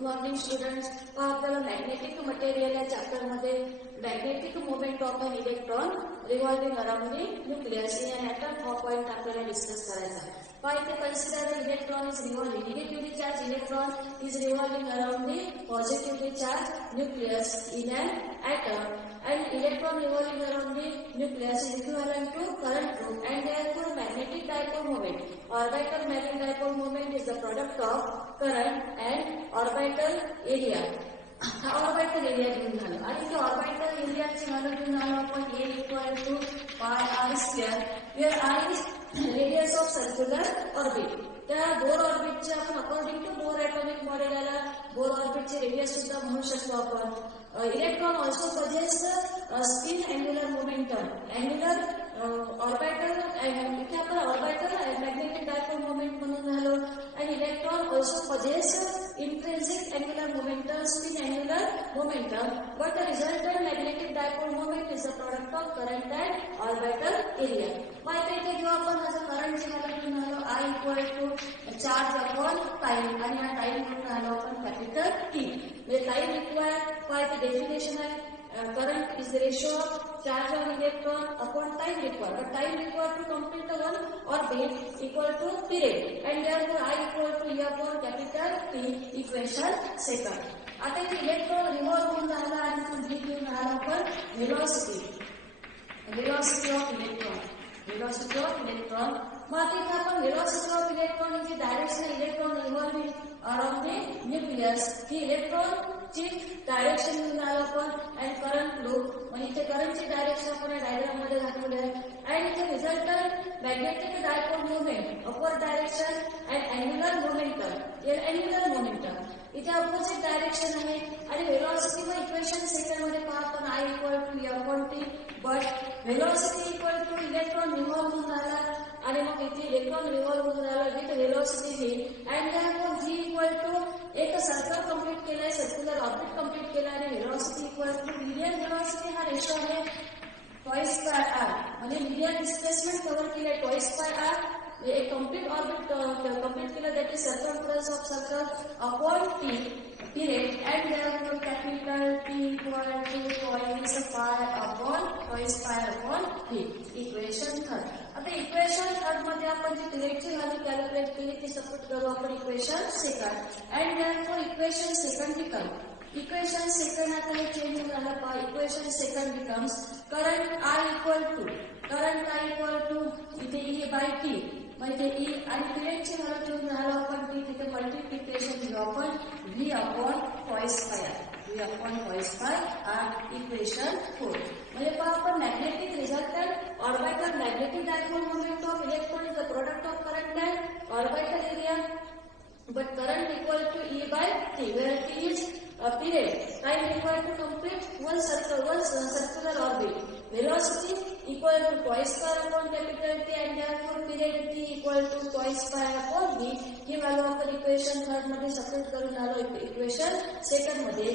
Good morning students. आपल्याला magnetic material या chapter मध्ये magnetic moment of an electron revolving around the nucleus in an atom हा point आपल्याला discuss करायचा आहे. Why they consider the electron is revolving? Negatively charged electron is revolving around the positively charged nucleus in an atom, and electron revolving around the nucleus is equivalent to current flow, and therefore magnetic dipole moment. Orbital magnetic dipole moment is the product of current and orbital area. Orbital area घेऊन झालं आणि ते orbital एरियाची value घेऊन आलो आपण a equal to pi r square, where r is radius of circular orbit. त्या Bohr ऑर्बिटचे आपण according to Bohr atomic model याला बोर ऑर्बिटचे रेडियस सुद्धा म्हणू शकतो आपण. Electron also possesses spin angular momentum. Angular orbital इथे आपण ऑर्बिटल मॅग्नेटिक डायपोल मोमेंट म्हणून झालो. आणि electron also possesses intrinsic angular momentum, spin angular momentum, but the resultant magnetic dipole moment is the product of current and orbital area. माहिती आहे की आपण असं करंटची व्हॅल्यू घेऊन आलो I equal to charge upon time, आणि हा टाइम घेऊन आलो आपण कॅपिटल T. म्हणजे time required for the definition आहे current is the ratio of charge of electron upon time required, but time required to complete the one orbit equal to period, and therefore I equal to E upon capital T equation second. आता इथे electron revolve होऊन राहिला आणि तो V घेऊन राहिला आपण velocity of electron. मग आता इथे आपण velocity of electron ची direction electron revolving around the nucleus he electron ची डायरेक्शन घेऊन आलो आपण. अँड करंट फ्लो, म्हणजे इथे करंटची डायरेक्शन आपण डायग्राम मध्ये दाखवले आहे. अँड इथे resultant magnetic dipole moment upward direction and angular momentum इथे अपोजिट डायरेक्शन आहे. आणि व्हेलॉसिटी व इक्वेशन सेकंड मध्ये पहा आपण I equal to E upon T, but velocity equal to electron revolve होऊन राहिला आणि मग इथे इलेक्ट्रॉन रिव्हॉल्व होऊन राहिला विथ व्हेलॉसिटी V, अँड त्यानंतर V इक्वल टू एक सर्कल कंप्लीट केलाय, सर्क्युलर ऑर्बिट कंप्लीट केला आणि velocity equal to median velocity हा रेशो आहे ट्वाइस बाय आर, म्हणजे मीडियन डिस्प्लेसमेंट कव्हर केले ट्वाइस बाय आर. एक कंप्लीट ऑर्बिट कंप्लीट केलं that is circumference of circle upon T period, and therefore capital T equal to twice pi upon T. Equation third. आता equation third मध्ये आपण जी पिरियडची value calculate केली ती substitute करू आपण equation second, and therefore equation second become equation second. आता हे change होऊन राहिलं पहा. Equation second becomes current I equal to इथे E बाय T, म्हणजे E आणि पिरियडची व्हॅल्यू घेऊन राहिलो आपण T, तिथे मल्टिप्लिकेशन घेऊ आपण V upon twice by r equation 4. म्हणजे पहा आपण magnetic resultant orbital magnetic dipole moment of electron is the product of current and orbital area, but current equal to E by T, where T is a period, time required to complete one circular orbit, velocity equal to twice pi upon capital T, and therefore period T equal to twice pi upon V. ही value आपण equation third मध्ये substitute करून आलो equation second मध्ये.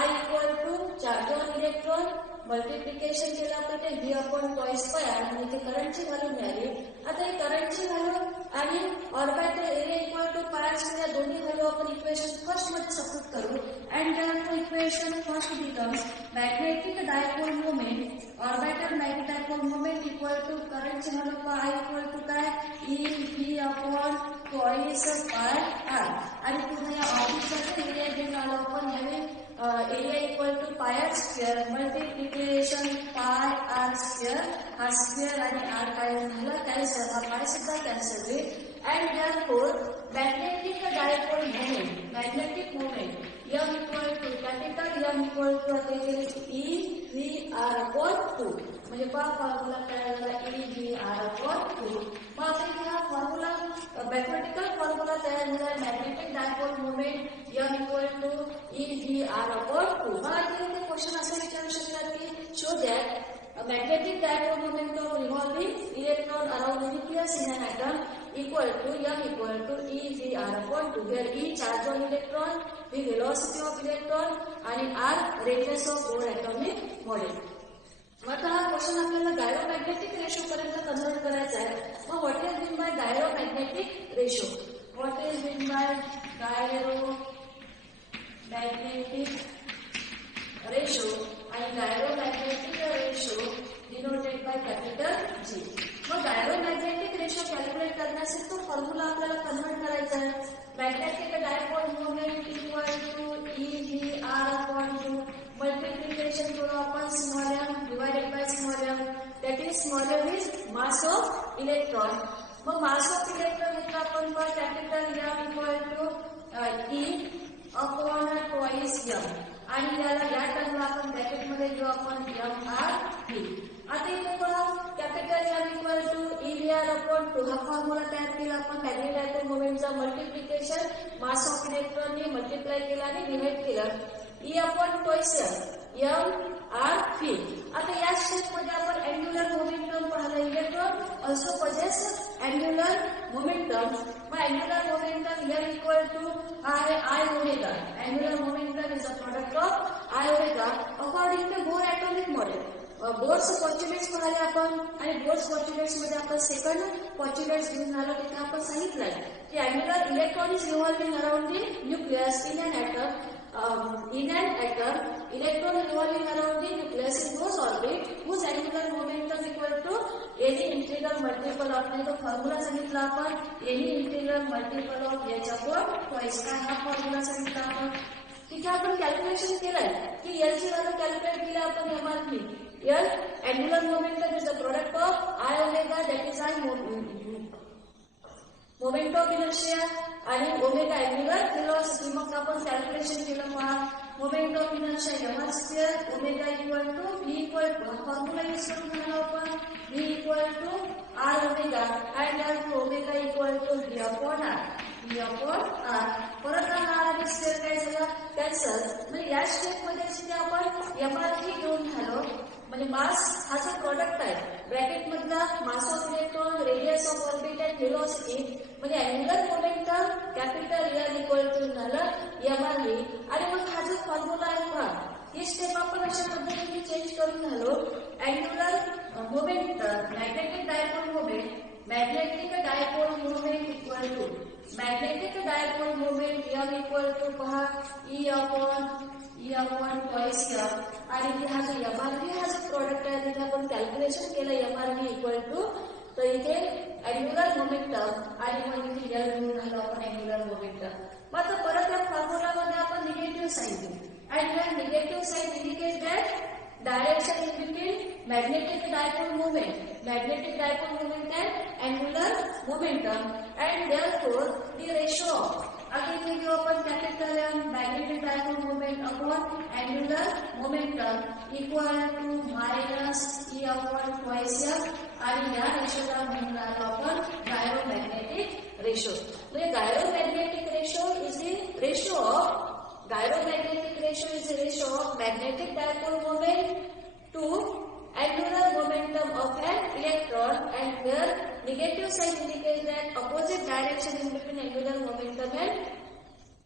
I equal to charge on electron multiplication केलं आपण ते V upon twice by r, म्हणजे करंटची व्हॅल्यू मिळाली. आता ही करंटची व्हॅल्यू आणि ऑर्बिटल एरिया इक्वल टू पाय या दोन्ही व्हॅल्यू आपण इक्वेशन फर्स्ट मध्ये सबस्टिट्यूट करू. And therefore equation first becomes magnetic dipole moment orbital magnetic dipole moment equal to करंटची व्हॅल्यू पाय इक्वल टू काय E V upon twice by r. आणि पुन्हा या ऑर्बिटचा एरिया घेऊन आलो आपण यावेळी area equal to pi r square multiplication pi r square, हा स्क्वेअर आणि आर काय झालं कॅन्सल, हा पाय सुद्धा कॅन्सल होईल. And therefore magnetic dipole moment M equal to capital M equal to E V R upon 2, म्हणजे पहा formula काय झाला E V R अपॉन 2. मग आता इथे हा फॉर्म्युला मॅथमॅटिकल फॉर्म्युला तयार झाला magnetic dipole moment M equal to E V R upon 2. मग आता इथे क्वेश्चन असं विचारू शकतात की show that magnetic dipole moment of revolving electron around the nucleus in an atom equal to M equal to E V R upon 2, where E charge on electron, V velocity of electron, and R radius of Bohr atomic model. आता हा question आपल्याला गायरोमॅग्नेटिक ratio पर्यंत convert करायचा आहे. मग what is mean by gyromagnetic ratio? What is mean by gyromagnetic of electron. मग mass of electron घेतला आपण तर capital M equal to e upon twice m आणि याला या टर्मला आपण ब्रॅकेटमध्ये घेऊ आपण एम आर टी. आता इथे बघा capital M equal to e v r upon 2 हा फॉर्म्युला तयार केला आपण मॅग्नेटिक डायपोल मोमेंटचा मल्टिप्लिकेशन मास ऑफ इलेक्ट्रॉनने मल्टिप्लाय केला आणि डिव्हाइड केलं e upon twice m r phi. आता या स्टेप मध्ये आपण अँग्युलर मोमेंटम पाहिलं. Electron also possesses angular momentum. मग angular momentum M equal to I omega. Angular momentum is a product of I omega according to Bohr atomic model. Bohr's postulates पाहिले आपण आणि bourse postulates मध्ये आपण second पॉच्युलेट्स घेऊन आलो. तिथे आपण सांगितलंय की angular electron is revolving around the nucleus in an atom. Electron revolving around the nucleus in those orbit whose angular momentum equal to any integral multiple of the formula सांगितला आपण any integral multiple of h upon twice. काय हा formula सांगितला आपण. तिथे आपण calculation केलंय की L ची व्हॅल्यू कॅल्क्युलेट केली आपण MRP. L angular momentum is the product of I omega, that is I moment of inertia आणि ओमेगा अँग्युलर व्हेलॉसिटी. मग आपण कॅल्क्युलेशन केलं पहा moment of inertia m square omega equal to v equal to formula use करून झाला आपण v equal to r omega and omega equal to v upon r. V upon r परत r आणि square काय झाला cancel. म्हणजे या step मध्ये जिथे आपण एमआरपी घेऊन झालो म्हणजे मास हा जो प्रोडक्ट आहे ब्रॅकेट मधला mass of electron radius of orbit and velocity म्हणजे angular momentum capital M equal to झालं एमआरव्ही. आणि मग हा जो फॉर्म्युला आहे पहा ही स्टेप आपण अशा पद्धतीने चेंज करून झालो. Angular momentum magnetic dipole moment equal to magnetic dipole moment m equal to पहा ई अपॉन ट्वाइस एम आणि हा जो एमआरव्ही हा जो प्रोडक्ट आहे तिथे आपण कॅल्क्युलेशन केलं एमआरव्ही इक्वल टू. तर इथे अँग्युलर मोमेंटम आणि मग इथे एल घेऊन झालो आपण अँग्युलर मोमेंटम. मग आता परत या फॉर्म्युलामध्ये आपण निगेटिव्ह साईन देऊ and when negative sign indicates that direction in between magnetic dipole moment and angular momentum and therefore the ratio of again we give upon capital M magnetic dipole moment upon angular momentum equal to minus E upon twice M आणि या रेशोला म्हणणार आपण gyromagnetic ratio. म्हणजे gyromagnetic ratio is the ratio of magnetic dipole moment to angular momentum of an electron and where negative sign indicates that opposite direction in between angular momentum and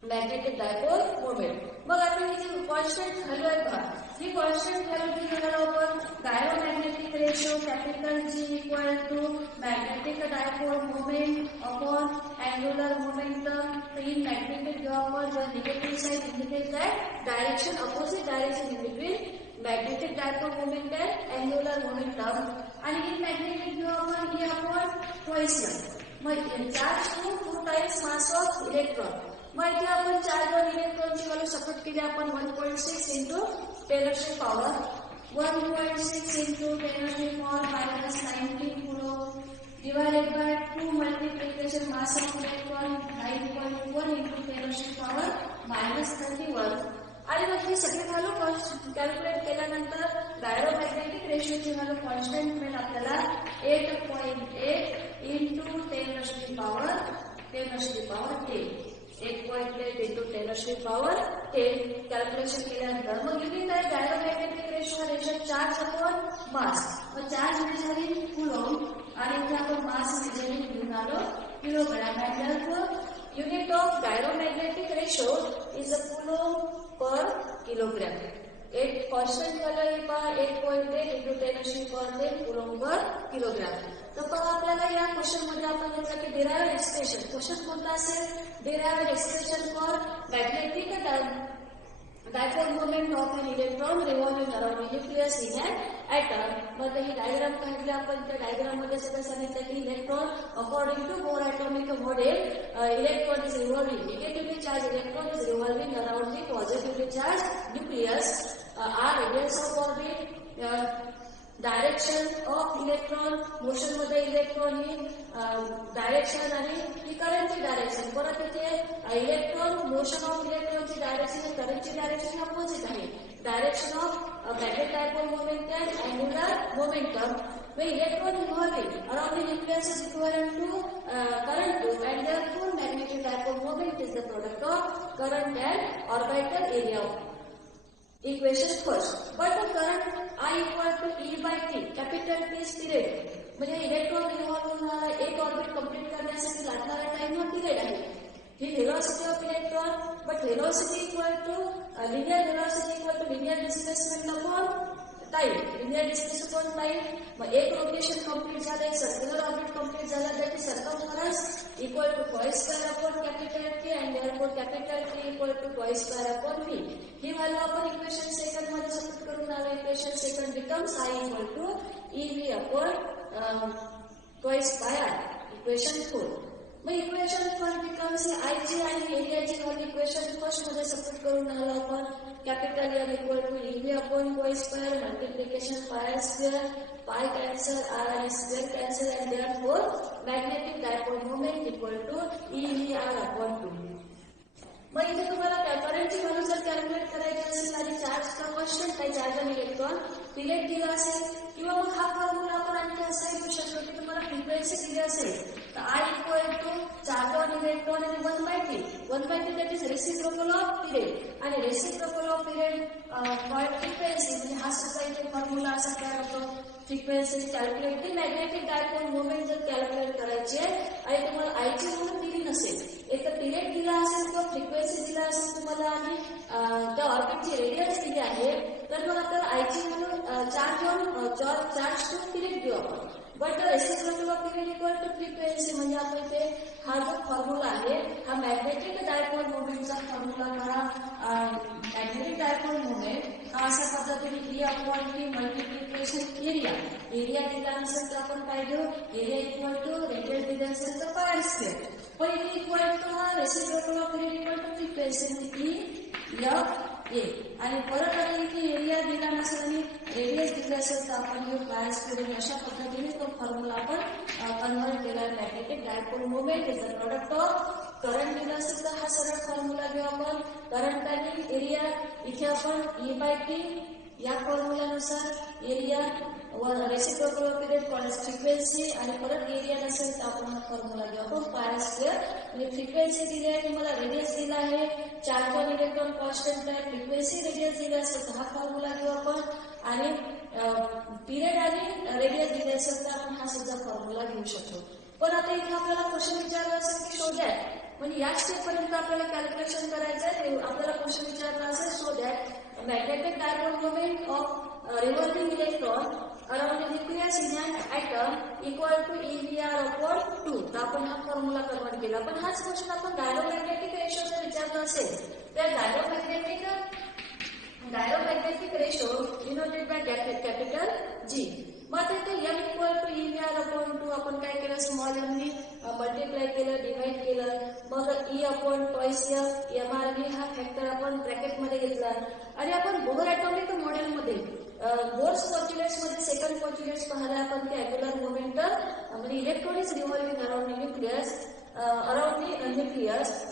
magnetic dipole moment. मग आपण इथे constant value आहे पहा ही constant value घेणार आपण gyromagnetic ratio capital G equal to magnetic dipole moment upon angular momentum. In magnetic dropper जर negative side indicate that direction opposite direction in between magnetic dipole moment and angular momentum आणि in magnetic dropper ही upon twice M. मग charge two times mass of electron. मग इथे आपण चार्जवर इलेक्ट्रॉनची value support केली आपण 1.6 into 10 power 1.6 into 10 power minus 19 Coulomb divided by 2 multiplication mass of electron 9.1 into 10 power minus 31. आणि मग ही सगळी व्हॅल्यू कॅल्क्युलेट केल्यानंतर गायरोमॅग्नेटिक रेशोची व्हॅल्यू कॉन्स्टंट मिळेल आपल्याला 8.8 into 10 power 10. 8.8 into 10 power 10 calculation केल्यानंतर मग युनिट आहे गायरोमॅग्नेटिक रेशो हा रेशो चार्ज अपॉन मास. मग चार्ज मेजरिंग कुलॉम आणि इथे आपण मास मेजरिंग घेऊन आलो kilogram. And unit of gyromagnetic ratio is a coulomb per kilogram. एक कॉन्स्टंट व्हॅल्यू पहा 8.8 into 10 power 10 coulomb per kilogram. तर पहा आपल्याला या क्वेश्चन मध्ये आपण घेतलं की डिराइव्ड एक्सप्रेशन क्वेश्चन कोणता असेल derived expression for magnetic dipole moment of an electron revolving around nucleus in an atom. मग ही डायग्राम काढली आपण त्या डायग्राम मध्ये सगळं सांगितलं की electron according to Bohr atomic model electron is revolving negatively charge electron is revolving around the positively charge nucleus. R radius of orbit direction of electron, motion मध्ये इलेक्ट्रॉन ही डायरेक्शन आणि ही करंटची डायरेक्शन. परत इथे इलेक्ट्रॉन, मोशन ऑफ इलेक्ट्रॉनची direction आणि करंटची डायरेक्शन अपोजिट आहे. Direction of magnetic dipole moment and angular momentum. When electron revolving around the nucleus is equivalent to current loop, and therefore magnetic dipole moment is the product of current and orbital area. Equation first. But the current I equal to E by T, capital T period. म्हणजे electron revolve होणारा एक orbit complete करण्यासाठी लागणारा time हा period आहे. ही velocity of electron, but velocity equal to linear velocity equal to linear displacement upon time. Linear displacement upon time. मग एक rotation complete झालं, एक सर्क्युलर ऑर्बिट कंप्लीट झालं, त्याची circumference equal to pi square upon capital T and therefore capital T equal to pi square upon v. ही value आपण equation second मध्ये substitute करून आलो. Equation second becomes I equal to EV upon twice pi r. Equation 4. मग equation first becomes आयची आणि एरियाची value equation first मध्ये सबस्टिट्यूट करून आलो आपण. Capital M equal to EV upon pi square multiplication pi square, पाय कॅन्सल, आर आणि square cancel, and therefore magnetic dipole moment equal to EVR upon 2. मग इथे तुम्हाला करंटची व्हॅल्यू जर कॅल्क्युलेट करायची असेल आणि चार्ज का कॉन्स्टंट काय चार्ज आणि इलेक्ट्रॉन पिरियड दिला असेल, किंवा मग हा फॉर्म्युला आपण आणखी असाही घेऊ शकतो की तुम्हाला फ्रिक्वेन्सी दिली असेल तर I equal to charge on electron आणि 1/T. 1/T that is reciprocal of period, आणि reciprocal of period for frequency म्हणजे हा सुद्धा इथे फॉर्म्युला असा तयार होतो. Frequency calculate the magnetic dipole moment जर कॅल्क्युलेट करायची आहे आणि तुम्हाला आयची व्हॅल्यू दिली नसेल, एक तर पिरियड दिला असेल किंवा फ्रिक्वेन्सी दिला असेल तुम्हाला आणि त्या ऑर्बिटची रेडियस दिली आहे, तर मग आपल्याला आयची व्हॅल्यू चार्ज टू पिरियड देऊ आपण. But reciprocal of period equal to frequency म्हणजे आपण इथे हा जो फॉर्म्युला आहे हा मॅग्नेटिक डायपोल मोमेंटचा फॉर्म्युला करा. मॅग्नेटिक डायपोल मोमेंट हा अशा पद्धतीने E upon T multiplication area. Area दिला नसेल तर आपण काय घेऊ, एरिया इक्वल टू रेडियस दिला असेल तर पाय स्क्वेअर. पण इथे इक्वल टू हा reciprocal of period equal to frequency E F A. आणि परत आणि इथे एरिया दिला नसेल आणि रेडियस दिला असेल तर आपण हे पाय स्क्वेअर. अशा पद्धतीने तो फॉर्म्युला आपण कन्व्हर्ट केला. Magnetic dipole moment is the product of current दिला असेल तर हा सरळ फॉर्म्युला घेऊ आपण. करंट आणि एरिया इथे आपण E by T या फॉर्म्युलानुसार एरिया व reciprocal of period called frequency, आणि परत एरिया नसेल तर आपण हा फॉर्म्युला घेऊ आपण पाय स्क्वेअर. म्हणजे फ्रिक्वेन्सी दिली आहे तुम्हाला, रेडियस दिला आहे, चार्ज ऑन इलेक्ट्रॉन कॉन्स्टंट आहे, फ्रिक्वेन्सी रेडियस दिला असेल तर हा फॉर्म्युला घेऊ आपण, आणि पिरियड आणि रेडियस दिले असेल तर आपण हा सुद्धा फॉर्म्युला घेऊ शकतो. पण आता इथे आपल्याला क्वेश्चन विचारला असेल की शो दॅट, म्हणजे या स्टेप पर्यंत आपल्याला कॅल्क्युलेशन करायचं आहे. आपल्याला क्वेश्चन विचारला असेल show that magnetic dipole moment of revolving electron around the nucleus in an atom equal to EVR upon 2. तर आपण हा फॉर्म्युला कन्वर्ट केला. पण हाच क्वेश्चन आपण डायरोमॅग्नेटिक रेशोचा विचारला असेल तर gyromagnetic ratio denoted by capital G. मग आता इथे M equal to EVR upon 2 आपण काय केलं, स्मॉल m नी मल्टिप्लाय केलं, डिवाइड केलं. मग E अपॉन ट्वाइस MRV हा फॅक्टर आपण ब्रॅकेटमध्ये घेतला, आणि आपण बोहर ॲटॉमिक मॉडेलमध्ये बोर्स पॉच्युलेट्स मध्ये सेकंड पॉच्युलेट्स पाहिला आपण की अँग्युलर मोमेंटम म्हणजे electron is revolving around the nucleus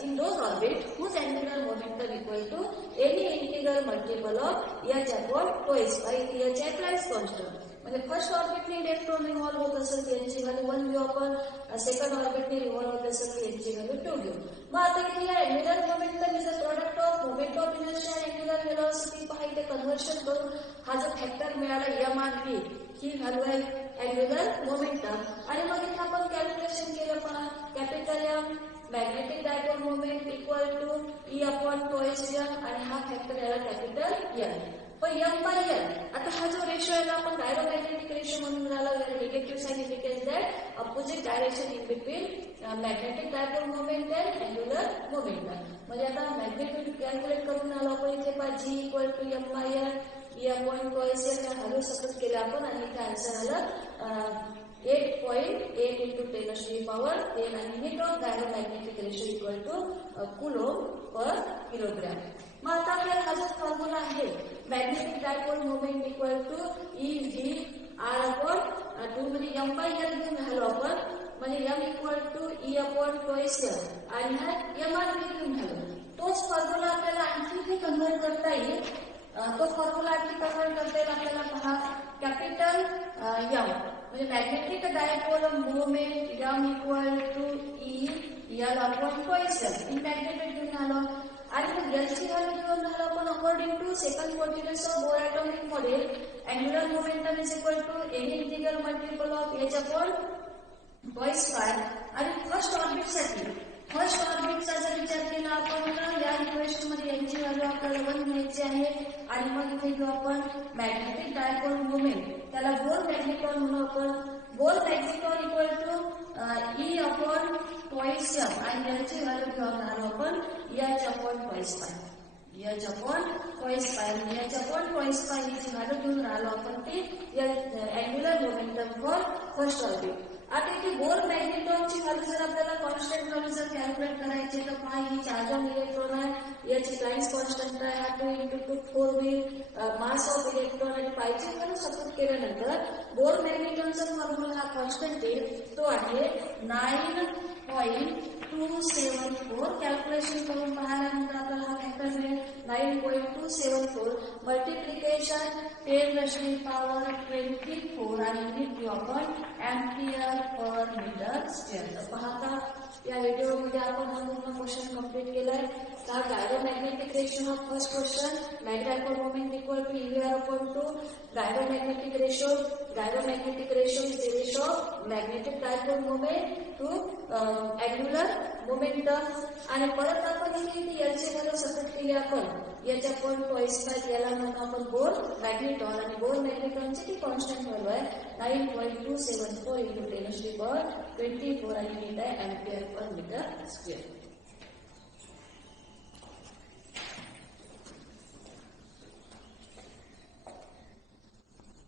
in those orbit whose angular momentum equal to any integral multiple of h upon twice by h at Planck's constant. म्हणजे first ऑर्बिटने electron revolve होत असेल तर यांची value 1 घेऊ आपण, second ऑर्बिटने revolve होत असेल तर यांची व्हॅल्यू 2 घेऊ. मग आता इथे या angular momentum is a product of moment of inertia आणि अँग्युलर व्हेलॉसिटी पहा. इथे कन्व्हर्शन करून हा जो फॅक्टर मिळाला MRV ही व्हॅल्यू आहे अँग्युलर मोमेंटम. आणि मग इथे आपण कॅल्क्युलेशन केलं पहा. Capital M magnetic dipole moment equal to E upon twice M, आणि हा फॅक्टर याला कॅपिटल N. पण M by N आता हा जो रेशो आहे आपण डायरोमॅग्नेटिक रेशो म्हणून राहिला. Negative sign indicates that opposite direction in between magnetic dipole moment and angular momentum. म्हणजे आता मॅग्नेटिक कॅल्क्युलेट करून आलो आपण. इथे पहा G equal to M by N, E upon twice M या व्हॅल्यू सबस्टिट्यूट केल्या आपण, आणि इथे आन्सर आलं 8.8 into 10 to the power 10, आणि हे top gyromagnetic ratio equal to coulomb per kilogram. मग आता आपल्याला हा जो फॉर्म्युला आहे magnetic dipole moment equal to EV R upon 2 म्हणजे M by L घेऊन राहिलो आपण म्हणजे M equal to E upon twice L आणि हा MR घेऊन राहिलो. तोच फॉर्म्युला आपल्याला आणखी इथे कन्व्हर्ट करता येईल. तो फॉर्म्युला आणखी कन्व्हर्ट करता येईल आपल्याला पहा कॅपिटल M म्हणजे magnetic dipole moment M equal to E L upon twice L in magnetic घेऊन राहिलो आणि मग Lची व्हॅल्यू घेऊन राहिलो आपण according to second quadrant of Bohr atomic model angular momentum is equal to any integral multiple of H upon twice pi आणि first ऑर्बिटचा जर विचार केला आपण या इक्वेशन मध्ये यांची व्हॅल्यू आपल्याला 1 घ्यायची आहे आणि मग इथे घेऊ आपण मॅग्नेटिक डायपोल मोमेंट त्याला बोर मॅग्नेटॉन म्हणू आपण Bohr magneton equal to E upon twice M आणि यांची व्हॅल्यू घेऊन आलो आपण H upon twice pi H upon twice pi आणि H upon twice pi हिची व्हॅल्यू घेऊन राहिलो आपण ती angular momentum for first orbit. आता इथे बोर मॅग्नेटॉनची व्हॅल्यू जर आपल्याला कॉन्स्टंट व्हॅल्यू जर कॅल्क्युलेट करायची तर पहा ही चार्ज ऑन इलेक्ट्रॉन आहे याची प्राइस कॉन्स्टंट आहे हा 2 into 2 4 होईल मास ऑफ इलेक्ट्रॉन आणि पायची व्हॅल्यू सबस्टिट्यूट केल्यानंतर बोर मॅग्नेटॉनचा फॉर्म्युला हा कॉन्स्टंट आहे तो आहे 9.274 कॅल्क्युलेशन करून पाहिल्यानंतर आपल्याला हा फॅक्टर मिळेल 9.274 मल्टिप्लिकेशन 10⁻24 आणि युनिट घेऊ आपण एम्पियर पर मीटर स्क्वेअर. तर पाहता या व्हिडिओमध्ये आपण हा पूर्ण क्वेश्चन कंप्लीट केलाय. का डायरोमॅग्नेटिक रेशो हा first question magnetic moment equal to EVR upon 2 gyromagnetic ratio is the ratio of magnetic dipole moment to angular momentum आणि परत आपण इथे याची व्हॅल्यू सबस्टिट्यूट केली आपण H upon twice pi याला म्हणून आपण बोर मॅग्नेटॉन आणि बोर मॅग्नेटॉनची ती कॉन्स्टंट व्हॅल्यू आहे 9.274 into 10⁻24 आणि युनिट आहे एम्पियर पर मीटर स्क्वेअर.